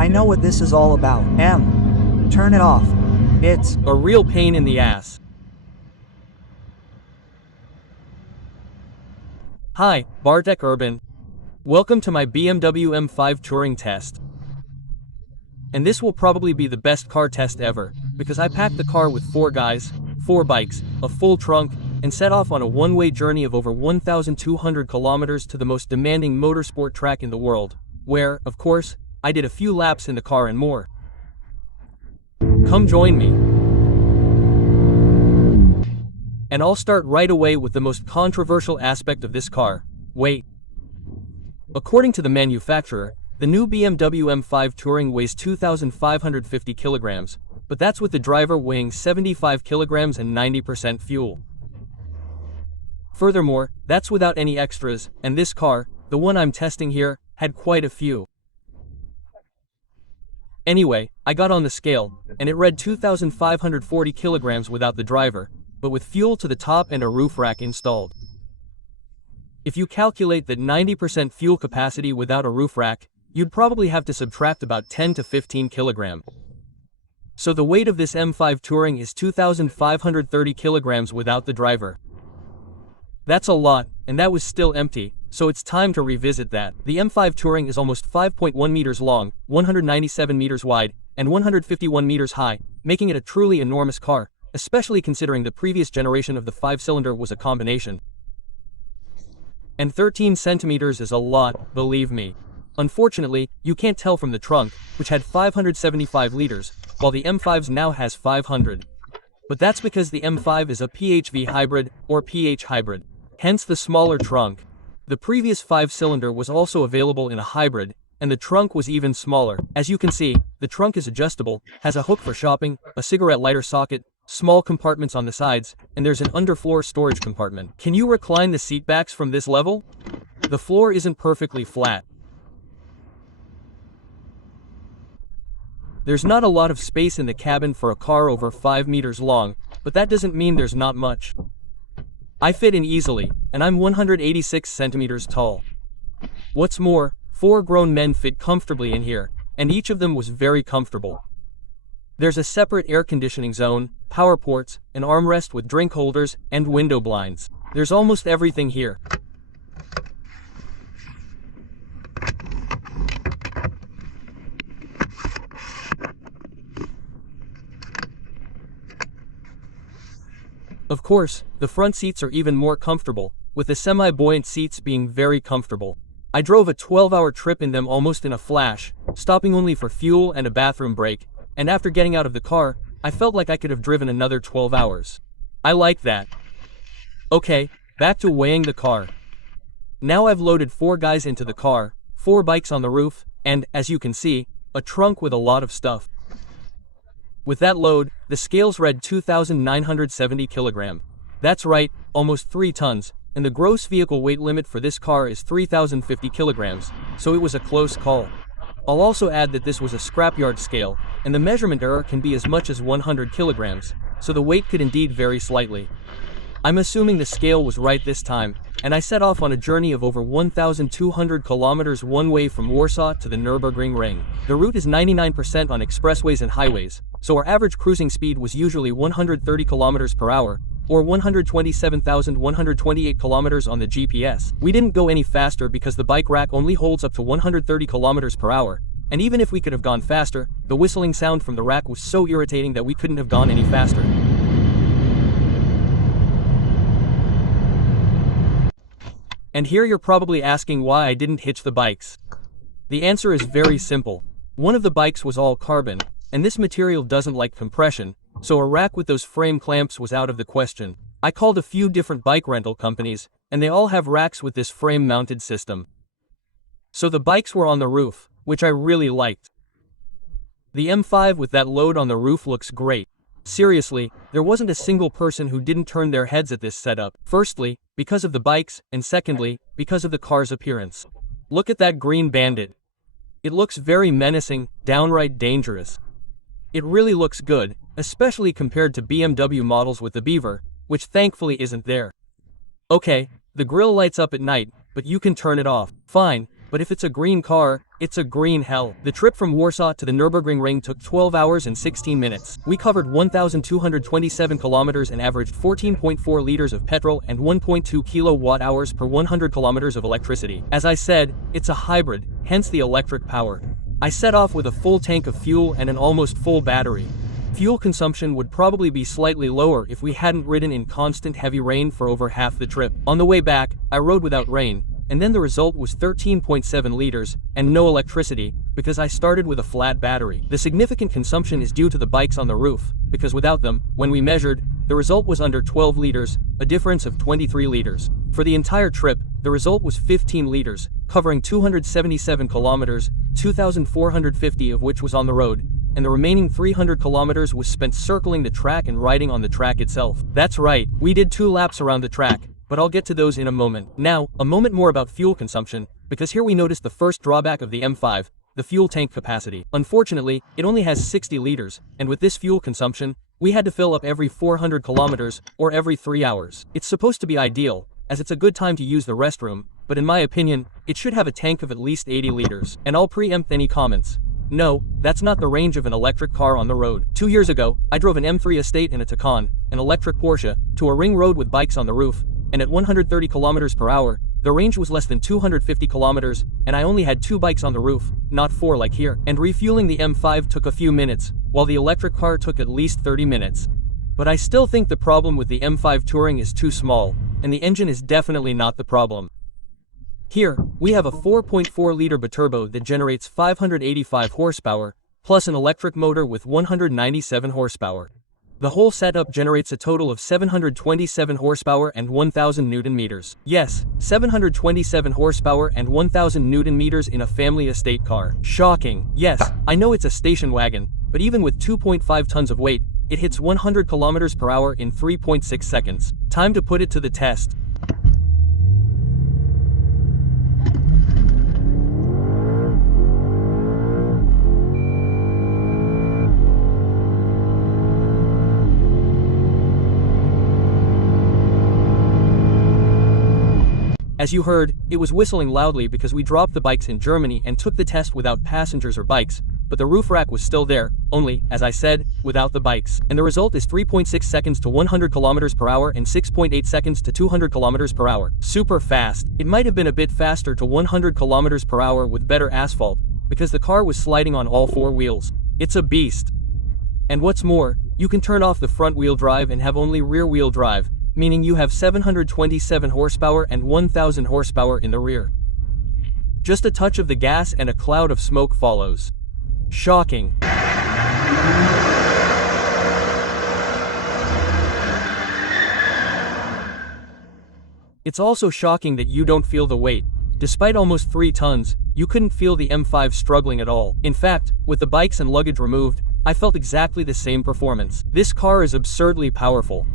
I know what this is all about. Turn it off. It's a real pain in the ass. Hi, Bartek Urban. Welcome to my BMW M5 Touring test. And this will probably be the best car test ever, because I packed the car with 4 guys, 4 bikes, a full trunk, and set off on a one-way journey of over 1,200 kilometers to the most demanding motorsport track in the world, where, of course, I did a few laps in the car and more. Come join me. And I'll start right away with the most controversial aspect of this car: weight. According to the manufacturer, the new BMW M5 Touring weighs 2,550 kilograms, but that's with the driver weighing 75 kilograms and 90% fuel. Furthermore, that's without any extras, and this car, the one I'm testing here, had quite a few. Anyway, I got on the scale, and it read 2,540 kilograms without the driver, but with fuel to the top and a roof rack installed. If you calculate that 90% fuel capacity without a roof rack, you'd probably have to subtract about 10 to 15 kilograms. So the weight of this M5 Touring is 2,530 kilograms without the driver. That's a lot, and that was still empty, so it's time to revisit that. The M5 Touring is almost 5.1 meters long, 197 meters wide, and 151 meters high, making it a truly enormous car, especially considering the previous generation of the 5-cylinder was a combination. And 13 centimeters is a lot, believe me. Unfortunately, you can't tell from the trunk, which had 575 liters, while the M5's now has 500. But that's because the M5 is a PHV hybrid, or PH hybrid, hence the smaller trunk. The previous 5-cylinder was also available in a hybrid, and the trunk was even smaller. As you can see, the trunk is adjustable, has a hook for shopping, a cigarette lighter socket, small compartments on the sides, and there's an underfloor storage compartment. Can you recline the seatbacks from this level? The floor isn't perfectly flat. There's not a lot of space in the cabin for a car over 5 meters long, but that doesn't mean there's not much. I fit in easily, and I'm 186 centimeters tall. What's more, 4 grown men fit comfortably in here, and each of them was very comfortable. There's a separate air conditioning zone, power ports, an armrest with drink holders, and window blinds. There's almost everything here. Of course, the front seats are even more comfortable, with the semi-buoyant seats being very comfortable. I drove a 12-hour trip in them almost in a flash, stopping only for fuel and a bathroom break, and after getting out of the car, I felt like I could have driven another 12 hours. I like that. Okay, back to weighing the car. Now I've loaded 4 guys into the car, 4 bikes on the roof, and, as you can see, a trunk with a lot of stuff. With that load, the scales read 2,970 kilograms. That's right, almost 3 tons, and the gross vehicle weight limit for this car is 3,050 kilograms, so it was a close call. I'll also add that this was a scrapyard scale, and the measurement error can be as much as 100 kilograms, so the weight could indeed vary slightly. I'm assuming the scale was right this time, and I set off on a journey of over 1,200 kilometers one way from Warsaw to the Nürburgring Ring. The route is 99% on expressways and highways, so our average cruising speed was usually 130 kilometers per hour, or 127,128 kilometers on the GPS. We didn't go any faster because the bike rack only holds up to 130 kilometers per hour, and even if we could have gone faster, the whistling sound from the rack was so irritating that we couldn't have gone any faster. And here you're probably asking why I didn't hitch the bikes. The answer is very simple. One of the bikes was all carbon, and this material doesn't like compression, so a rack with those frame clamps was out of the question. I called a few different bike rental companies, and they all have racks with this frame-mounted system. So the bikes were on the roof, which I really liked. The M5 with that load on the roof looks great. Seriously, there wasn't a single person who didn't turn their heads at this setup. Firstly, because of the bikes, and secondly, because of the car's appearance. Look at that green bandit. It looks very menacing, downright dangerous. It really looks good, especially compared to BMW models with the beaver, which thankfully isn't there. Okay, the grille lights up at night, but you can turn it off. Fine, But if it's a green car, it's a green hell. The trip from Warsaw to the Nürburgring Ring took 12 hours and 16 minutes. We covered 1,227 kilometers and averaged 14.4 liters of petrol and 1.2 kilowatt-hours per 100 kilometers of electricity. As I said, it's a hybrid, hence the electric power. I set off with a full tank of fuel and an almost full battery. Fuel consumption would probably be slightly lower if we hadn't ridden in constant heavy rain for over half the trip. On the way back, I rode without rain, and then the result was 13.7 liters, and no electricity, because I started with a flat battery. The significant consumption is due to the bikes on the roof, because without them, when we measured, the result was under 12 liters, a difference of 23 liters. For the entire trip, the result was 15 liters, covering 277 kilometers, 2,450 of which was on the road, and the remaining 300 kilometers was spent circling the track and riding on the track itself. That's right, we did 2 laps around the track, but I'll get to those in a moment. Now, a moment more about fuel consumption, because here we notice the first drawback of the M5, the fuel tank capacity. Unfortunately, it only has 60 liters, and with this fuel consumption, we had to fill up every 400 kilometers, or every 3 hours. It's supposed to be ideal, as it's a good time to use the restroom, but in my opinion, it should have a tank of at least 80 liters. And I'll preempt any comments. No, that's not the range of an electric car on the road. 2 years ago, I drove an M3 Estate and a Taycan, an electric Porsche, to a ring road with bikes on the roof, and at 130 kilometers per hour, the range was less than 250 kilometers, and I only had 2 bikes on the roof, not 4 like here. And refueling the M5 took a few minutes, while the electric car took at least 30 minutes. But I still think the problem with the M5 Touring is too small, and the engine is definitely not the problem. Here, we have a 4.4-liter biturbo that generates 585 horsepower, plus an electric motor with 197 horsepower. The whole setup generates a total of 727 horsepower and 1,000 Newton meters. Yes, 727 horsepower and 1,000 Newton meters in a family estate car. Shocking. Yes, I know it's a station wagon, but even with 2.5 tons of weight, it hits 100 kilometers per hour in 3.6 seconds. Time to put it to the test. As you heard, it was whistling loudly because we dropped the bikes in Germany and took the test without passengers or bikes, but the roof rack was still there, only, as I said, without the bikes. And the result is 3.6 seconds to 100 kilometers per hour and 6.8 seconds to 200 kilometers per hour. Super fast. It might have been a bit faster to 100 kilometers per hour with better asphalt, because the car was sliding on all 4 wheels. It's a beast. And what's more, you can turn off the front wheel drive and have only rear wheel drive, meaning you have 727 horsepower and 1,000 horsepower in the rear. Just a touch of the gas and a cloud of smoke follows. Shocking. It's also shocking that you don't feel the weight. Despite almost 3 tons, you couldn't feel the M5 struggling at all. In fact, with the bikes and luggage removed, I felt exactly the same performance. This car is absurdly powerful.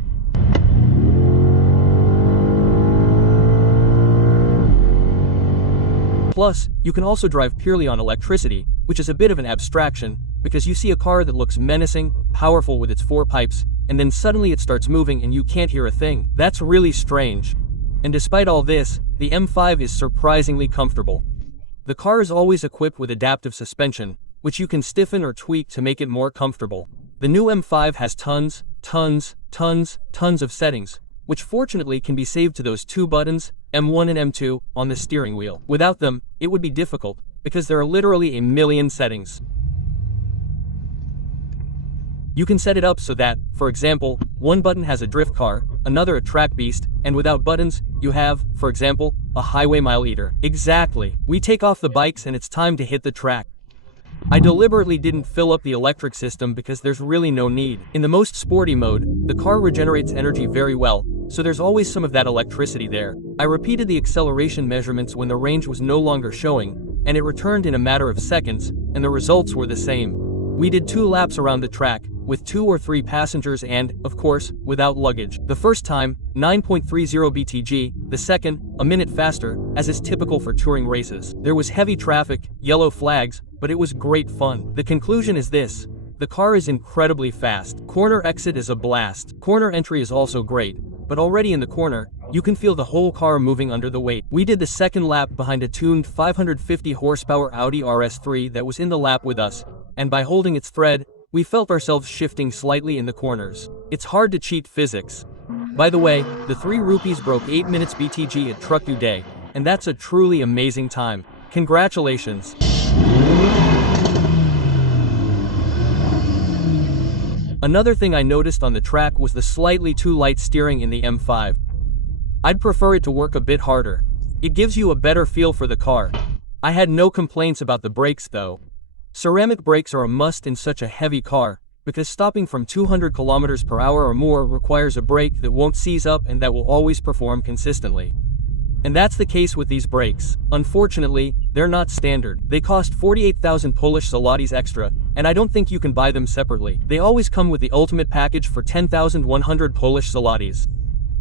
Plus, you can also drive purely on electricity, which is a bit of an abstraction, because you see a car that looks menacing, powerful with its 4 pipes, and then suddenly it starts moving and you can't hear a thing. That's really strange. And despite all this, the M5 is surprisingly comfortable. The car is always equipped with adaptive suspension, which you can stiffen or tweak to make it more comfortable. The new M5 has tons of settings, which fortunately can be saved to those 2 buttons, M1 and M2, on the steering wheel. Without them, it would be difficult, because there are literally a million settings. You can set it up so that, for example, one button has a drift car, another a track beast, and without buttons, you have, for example, a highway mile eater. Exactly. We take off the bikes and it's time to hit the track. I deliberately didn't fill up the electric system because there's really no need. In the most sporty mode, the car regenerates energy very well, so there's always some of that electricity there. I repeated the acceleration measurements when the range was no longer showing, and it returned in a matter of seconds, and the results were the same. We did 2 laps around the track, with 2 or 3 passengers and, of course, without luggage. The first time, 9.30 BTG, the second, a minute faster, as is typical for touring races. There was heavy traffic, yellow flags, but it was great fun. The conclusion is this: the car is incredibly fast. Corner exit is a blast. Corner entry is also great, but already in the corner, you can feel the whole car moving under the weight. We did the second lap behind a tuned 550 horsepower Audi RS3 that was in the lap with us, and by holding its thread, we felt ourselves shifting slightly in the corners. It's hard to cheat physics. By the way, the 3 rupees broke 8 minutes BTG at Truck U Day, and that's a truly amazing time. Congratulations. Another thing I noticed on the track was the slightly too light steering in the M5. I'd prefer it to work a bit harder. It gives you a better feel for the car. I had no complaints about the brakes though. Ceramic brakes are a must in such a heavy car, because stopping from 200 km per hour or more requires a brake that won't seize up and that will always perform consistently. And that's the case with these brakes. Unfortunately, they're not standard. They cost 48,000 Polish zlotys extra, and I don't think you can buy them separately. They always come with the ultimate package for 10,100 Polish zlotys.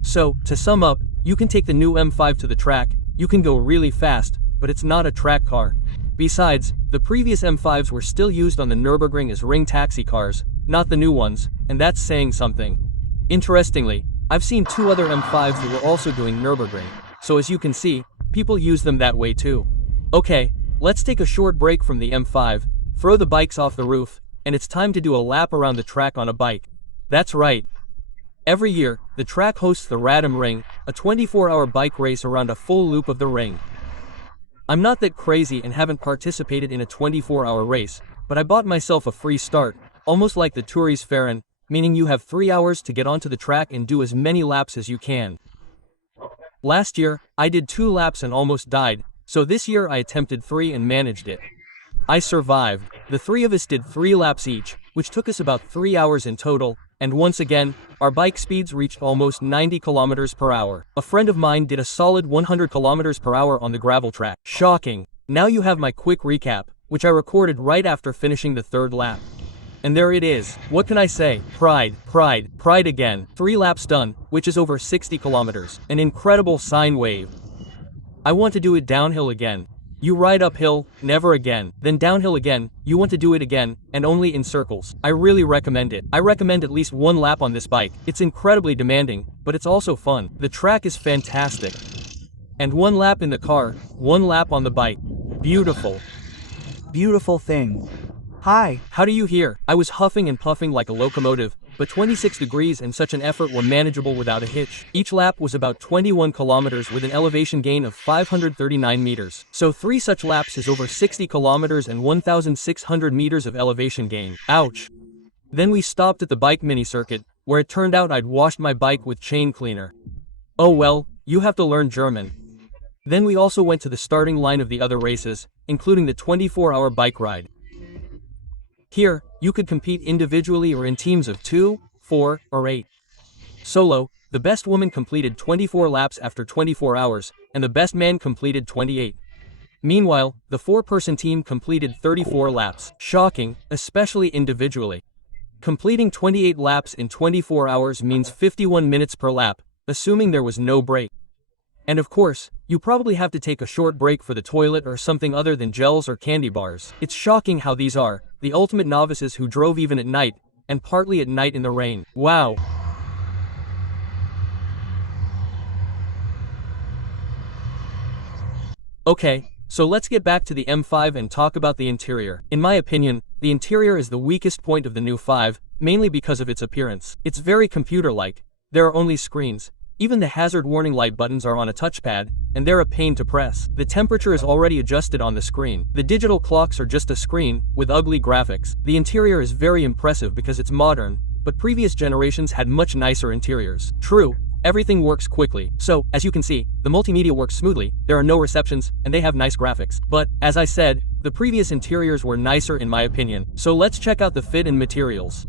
So, to sum up, you can take the new M5 to the track, you can go really fast, but it's not a track car. Besides, the previous M5s were still used on the Nürburgring as ring taxi cars, not the new ones, and that's saying something. Interestingly, I've seen 2 other M5s that were also doing Nürburgring, so as you can see, people use them that way too. Okay, let's take a short break from the M5, throw the bikes off the roof, and it's time to do a lap around the track on a bike. That's right. Every year, the track hosts the Radom Ring, a 24-hour bike race around a full loop of the ring. I'm not that crazy and haven't participated in a 24-hour race, but I bought myself a free start, almost like the Touringsfahren, meaning you have 3 hours to get onto the track and do as many laps as you can. Last year, I did 2 laps and almost died, so this year I attempted 3 and managed it. I survived. The 3 of us did 3 laps each, which took us about 3 hours in total, and once again, our bike speeds reached almost 90 km per hour. A friend of mine did a solid 100 km per hour on the gravel track. Shocking. Now you have my quick recap, which I recorded right after finishing the 3rd lap. And there it is. What can I say? Pride, pride, pride again. 3 laps done, which is over 60 kilometers. An incredible sine wave. I want to do it downhill again. You ride uphill, never again. Then downhill again, you want to do it again, and only in circles. I really recommend it. I recommend at least 1 lap on this bike. It's incredibly demanding, but it's also fun. The track is fantastic. And 1 lap in the car, 1 lap on the bike. Beautiful. Beautiful thing. Hi. How do you hear? I was huffing and puffing like a locomotive, but 26 degrees and such an effort were manageable without a hitch. Each lap was about 21 kilometers with an elevation gain of 539 meters. So 3 such laps is over 60 kilometers and 1,600 meters of elevation gain. Ouch. Then we stopped at the bike mini circuit, where it turned out I'd washed my bike with chain cleaner. Oh well, you have to learn German. Then we also went to the starting line of the other races, including the 24-hour bike ride. Here, you could compete individually or in teams of 2, 4, or 8. Solo, the best woman completed 24 laps after 24 hours, and the best man completed 28. Meanwhile, the 4-person team completed 34 laps. Shocking, especially individually. Completing 28 laps in 24 hours means 51 minutes per lap, assuming there was no break. And of course, you probably have to take a short break for the toilet or something other than gels or candy bars. It's shocking how these are, the ultimate novices who drove even at night, and partly at night in the rain. Wow. Okay, so let's get back to the M5 and talk about the interior. In my opinion, the interior is the weakest point of the new 5, mainly because of its appearance. It's very computer-like. There are only screens. Even the hazard warning light buttons are on a touchpad, and they're a pain to press. The temperature is already adjusted on the screen. The digital clocks are just a screen, with ugly graphics. The interior is very impressive because it's modern, but previous generations had much nicer interiors. True, everything works quickly. So, as you can see, the multimedia works smoothly, there are no receptions, and they have nice graphics. But, as I said, the previous interiors were nicer in my opinion. So let's check out the fit and materials.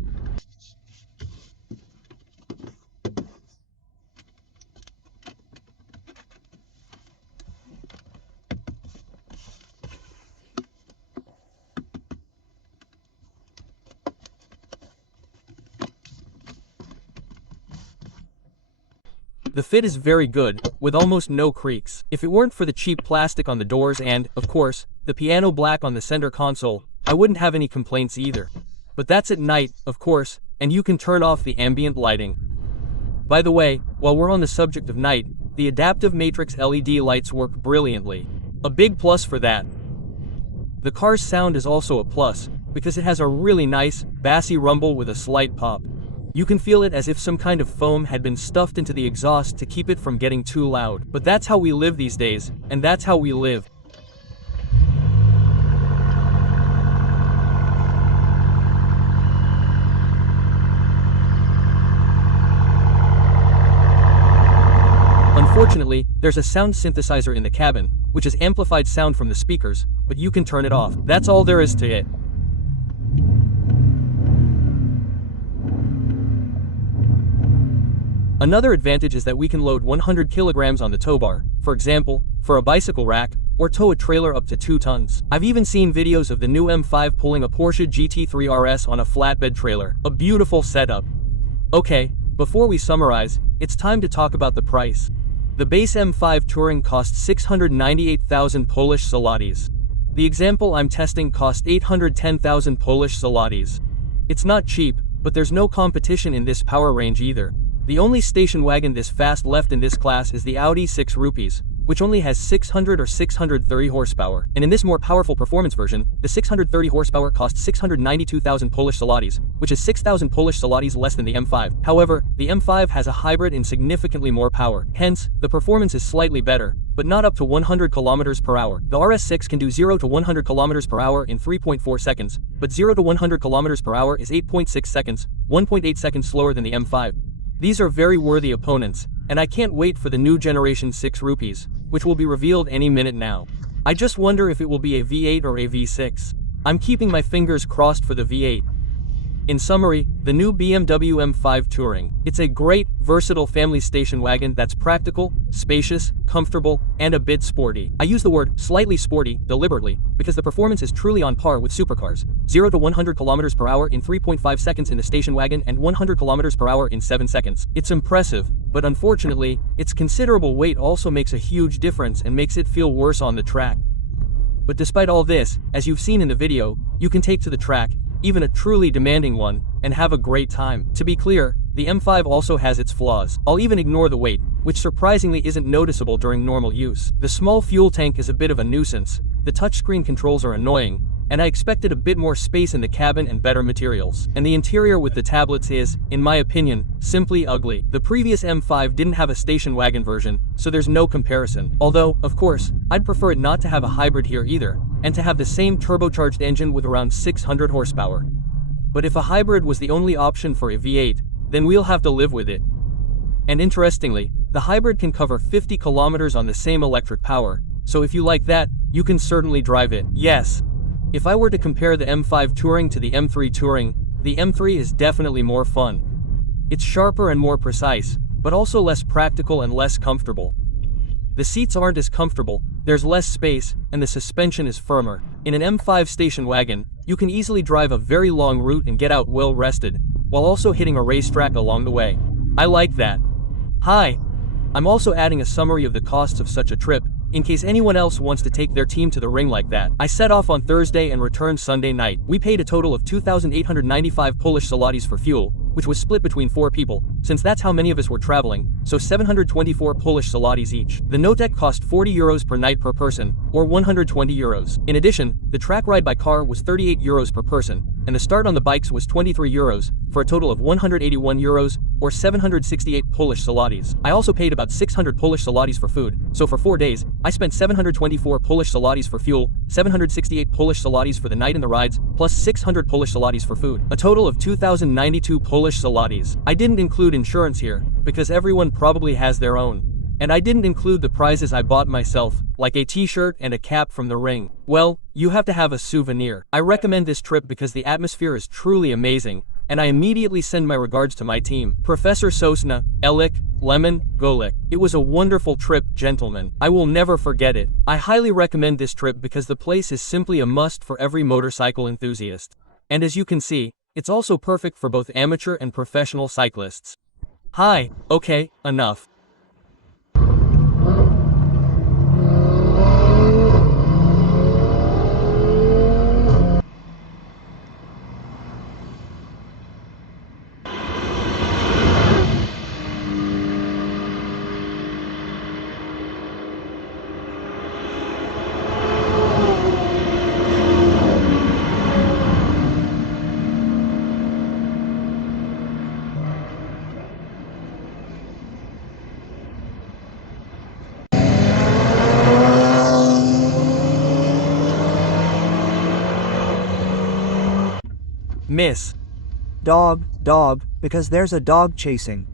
The fit is very good, with almost no creaks. If it weren't for the cheap plastic on the doors and, of course, the piano black on the center console, I wouldn't have any complaints either. But that's at night, of course, and you can turn off the ambient lighting. By the way, while we're on the subject of night, the adaptive matrix LED lights work brilliantly. A big plus for that. The car's sound is also a plus, because it has a really nice, bassy rumble with a slight pop. You can feel it as if some kind of foam had been stuffed into the exhaust to keep it from getting too loud. But that's how we live these days, and that's how we live. Unfortunately, there's a sound synthesizer in the cabin, which is amplified sound from the speakers, but you can turn it off. That's all there is to it. Another advantage is that we can load 100 kilograms on the tow bar, for example, for a bicycle rack, or tow a trailer up to 2 tons. I've even seen videos of the new M5 pulling a Porsche GT3 RS on a flatbed trailer. A beautiful setup. Okay, before we summarize, it's time to talk about the price. The base M5 Touring costs 698,000 Polish zlotys. The example I'm testing cost 810,000 Polish zlotys. It's not cheap, but there's no competition in this power range either. The only station wagon this fast left in this class is the Audi 6 rupees, which only has 600 or 630 horsepower. And in this more powerful performance version, the 630 horsepower costs 692,000 Polish zlotys, which is 6,000 Polish zlotys less than the M5. However, the M5 has a hybrid and significantly more power. Hence, the performance is slightly better, but not up to 100 km per hour. The RS6 can do 0 to 100 km per hour in 3.4 seconds, but 0 to 100 km per hour is 8.6 seconds, 1.8 seconds slower than the M5. These are very worthy opponents, and I can't wait for the new generation 6 rupees, which will be revealed any minute now. I just wonder if it will be a V8 or a V6. I'm keeping my fingers crossed for the V8. In summary, the new BMW M5 Touring. It's a great, versatile family station wagon that's practical, spacious, comfortable, and a bit sporty. I use the word slightly sporty deliberately because the performance is truly on par with supercars. 0 to 100 km per hour in 3.5 seconds in the station wagon and 100 km per hour in 7 seconds. It's impressive, but unfortunately, its considerable weight also makes a huge difference and makes it feel worse on the track. But despite all this, as you've seen in the video, you can take to the track, even a truly demanding one, and have a great time. To be clear, the M5 also has its flaws. I'll even ignore the weight, which surprisingly isn't noticeable during normal use. The small fuel tank is a bit of a nuisance, the touchscreen controls are annoying, and I expected a bit more space in the cabin and better materials. And the interior with the tablets is, in my opinion, simply ugly. The previous M5 didn't have a station wagon version, so there's no comparison. Although, of course, I'd prefer it not to have a hybrid here either, and to have the same turbocharged engine with around 600 horsepower. But if a hybrid was the only option for a V8, then we'll have to live with it. And interestingly, the hybrid can cover 50 kilometers on the same electric power, so if you like that, you can certainly drive it. Yes. If I were to compare the M5 Touring to the M3 Touring, the M3 is definitely more fun. It's sharper and more precise, but also less practical and less comfortable. The seats aren't as comfortable, there's less space, and the suspension is firmer. In an M5 station wagon, you can easily drive a very long route and get out well rested, while also hitting a racetrack along the way. I like that. Hi. I'm also adding a summary of the costs of such a trip, in case anyone else wants to take their team to the ring like that. I set off on Thursday and returned Sunday night. We paid a total of 2,895 Polish zlotys for fuel, which was split between 4 people, since that's how many of us were traveling, so 724 Polish zlotys each. The no-deck cost 40 euros per night per person, or 120 euros. In addition, the track ride by car was 38 euros per person, and the start on the bikes was 23 euros, for a total of 181 euros, or 768 Polish zlotys. I also paid about 600 Polish zlotys for food, so for 4 days, I spent 724 Polish zlotys for fuel, 768 Polish zlotys for the night and the rides, plus 600 Polish zlotys for food. A total of 2,092 Polish zlotys. I didn't include insurance here, because everyone probably has their own. And I didn't include the prizes I bought myself, like a t-shirt and a cap from the ring. Well, you have to have a souvenir. I recommend this trip because the atmosphere is truly amazing, and I immediately send my regards to my team. Professor Sosna, Elik, Lemon, Golik. It was a wonderful trip, gentlemen. I will never forget it. I highly recommend this trip because the place is simply a must for every motorcycle enthusiast. And as you can see, it's also perfect for both amateur and professional cyclists. Hi, okay, enough. Miss. Dog, dog, because there's a dog chasing.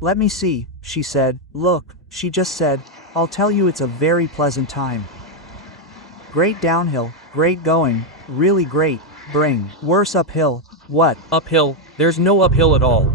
Let me see, she said. Look, she just said, I'll tell you it's a very pleasant time. Great downhill, great going, really great, bring, worse uphill, what? Uphill, there's no uphill at all.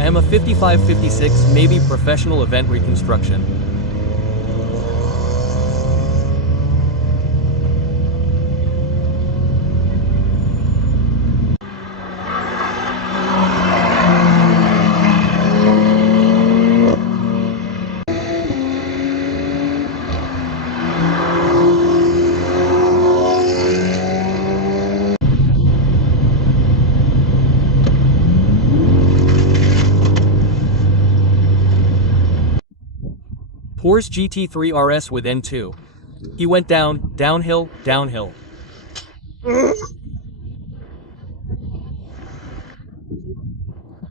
I am a 55-56 maybe professional event reconstruction. Porsche GT3 RS with N2. He went down, downhill, downhill.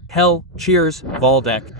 Hell, cheers, Valdeck.